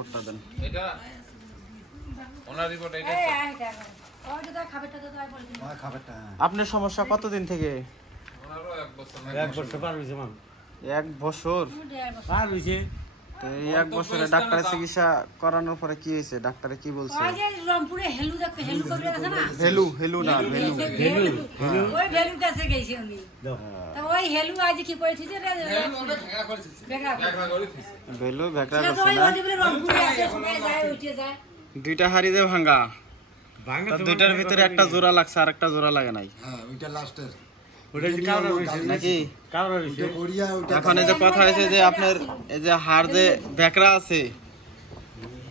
রিপোর্টটা দেন। এটা ওনার রিপোর্ট এটা আপনার সমস্যা কতদিন থেকে? ওনারও 1 বছর 1 বছর পার হইছে মান 1 বছর পার হইছে। তো এই 1 বছরে ডাক্তারের চিকিৎসা করানোর পরে কি হয়েছে? ডাক্তারে কি বলছে? ওই যে রংপুরে হেলু দেখতে হেলু কবি আছে না, হেলু না ভেলু। ওই হেলু কাছে গেছে উনি। দাও তা ওই হেলু আজ কি কইছিস রে? বেগা দেখা করে দিছি ভেলু ভেকরা সেটা তো করছে ওই না? ওদিকে রংপুরে আছে, সবাই যায় উঠে যায়। দুইটা হাড়ি দিয়ে ভাঙা, ভাঙা তার দুইটার ভিতরে একটা জোড়া লাগছে আর একটা জোড়া লাগে নাই হ্যাঁ ওইটা লাস্টের ওটা কি কারণ হইছে নাকি? কারণ হইছে করিয়া ওইটা এখন এই যে কথা হয়েছে যে আপনার এই যে হাড় যে ভেকরা আছে,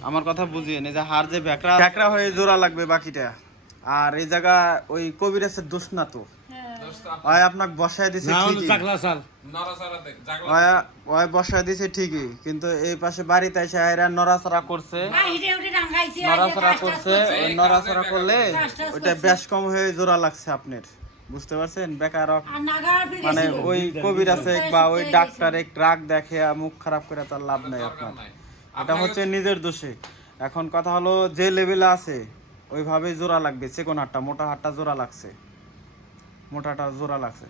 আমার কথা বুঝিয়েন, এই যে হাড় যে ভেকরা হয়ে জোড়া লাগবে বাকিটা। আর এই জায়গা ওই কবিরাজের দোষ না তো, ওই আপনাকে বসায় দিছে না ঠিকই, চাকলা চাল নড়াচড়া দেখ জাগলা ওই বসায় দিছে ঠিকই, কিন্তু এই পাশে বাড়িতে এসে এরা নড়াচড়া করছে, না হিটে উঠে ডাঙ্গাইছে, নড়াচড়া করছে, ওই নড়াচড়া করলে ওইটা বেশ কম হয়ে জোড়া লাগছে আপনার, বুঝতে পারছেন? বেকার আর নাগার ফিরে মানে গেছিল। ওই কবিরাজে বা ওই ডাক্তারে রাগ দেখে মুখ খারাপ করে তার লাভ নাই আপনার, এটা হচ্ছে নিজের দোষে। এখন কথা হলো যে লেভেলে আছে ওইভাবেই জোড়া লাগবে, চিকন হাটটা মোটা হাটটা জোড়া লাগছে, মোটাটা জোড়া লাগছে।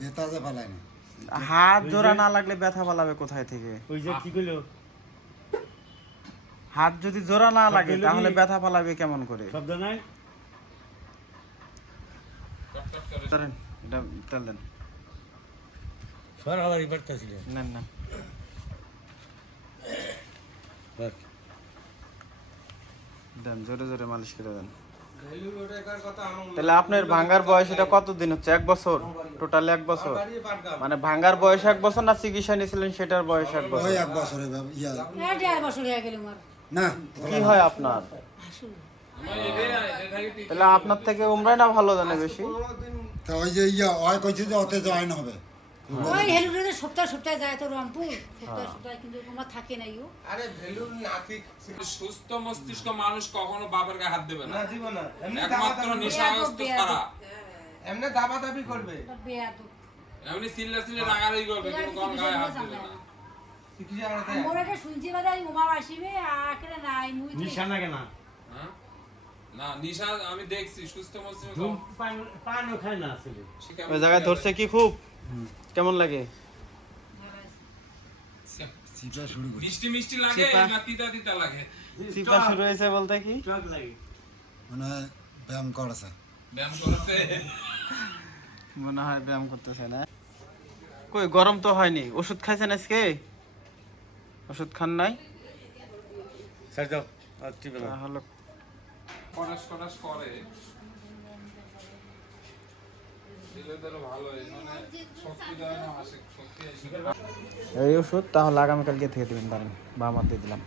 বেতা যে পালায় না হাত জোড়া না লাগলে ব্যথা পালাবে কোথায় থেকে? ওই যে কি কইলো হাত যদি জোড়া না লাগে শব্দ তাহলে কি? ব্যথা পালাবে কেমন করে? শব্দ নাই ধরেন, এটা তেল দেন, সরাবাড়ি পারতাছিল নেন না, দেন জোরে জোরে মালিশ করে দেন। তাহলে আপনার ভাঙ্গার বয়স এটা কতদিন হচ্ছে? 1 বছর, টোটাল 1 বছর। মানে ভাঙ্গার বয়স 1 বছর না চিকিৎসা নিয়েছিলেন সেটার বয়স 1 বছর? ওই 1 বছরে ইয়া এই 1.5 বছর হয়ে গেল আমার। না কি হয় আপনার? তাহলে আপনার থেকে উমরাই না ভালো জানে বেশি। তা ওই যে ইয়া ওই কইছে যে ওতে জয়েন হবে ওই হেলুরে সপ্তাহে সপ্তাহে যায় তো রংপুর, সপ্তাহে সপ্তাহে, কিন্তু তোমার থাকে নাই ও। আরে ভ্যালু নাকি সুস্থ মস্তিষ্ক মানুষ কখনো বাবার গায়ে হাত দেবে না, না দিব না এমনি একমাত্র নেশাগ্রস্ত ছাড়া। এমনি দাবা দাবি করবে বেয়াদব। এমনি সিল্লা সিল্লা রাগারাগি করবে, কিন্তু কোনো গায়ে হাত দেবে না। তুই কি জানো তাই মোর এটা শুনছি বাদে উমা আসিবে আকেরে নাই মুই তো- নিশানা কেন হ্যাঁ? না নিশা আমি দেখছি সুস্থ মস্তিষ্ক ধূম পানও খায় না আসলে সে কেমন ওই জায়গায় ধরছে কি খুব? কেমন লাগে? সিটা শুরু করে মিষ্টি মিষ্টি লাগে না তিতা তিতা লাগে? চিপা শুরু হয়েছে বলতে কি? চক লাগে মানে ব্যায়াম করেছে ব্যায়াম করতে মনে হয় ব্যায়াম করতেছে না। কই গরম তো হয়নি, ওষুধ খাইছেন আজকে? ওষুধ খান নাই? স্যার যাও আর টিপে না তাহলে করাস করাস করে দিলে তো ভালো হয়, মানে শক্তি দেয় না, আসে শক্তি আসে। এই ওষুধ তাহলে আগামীকালকে থেকে দিবেন, দাঁড়ান বা আমার দিয়ে দিলাম।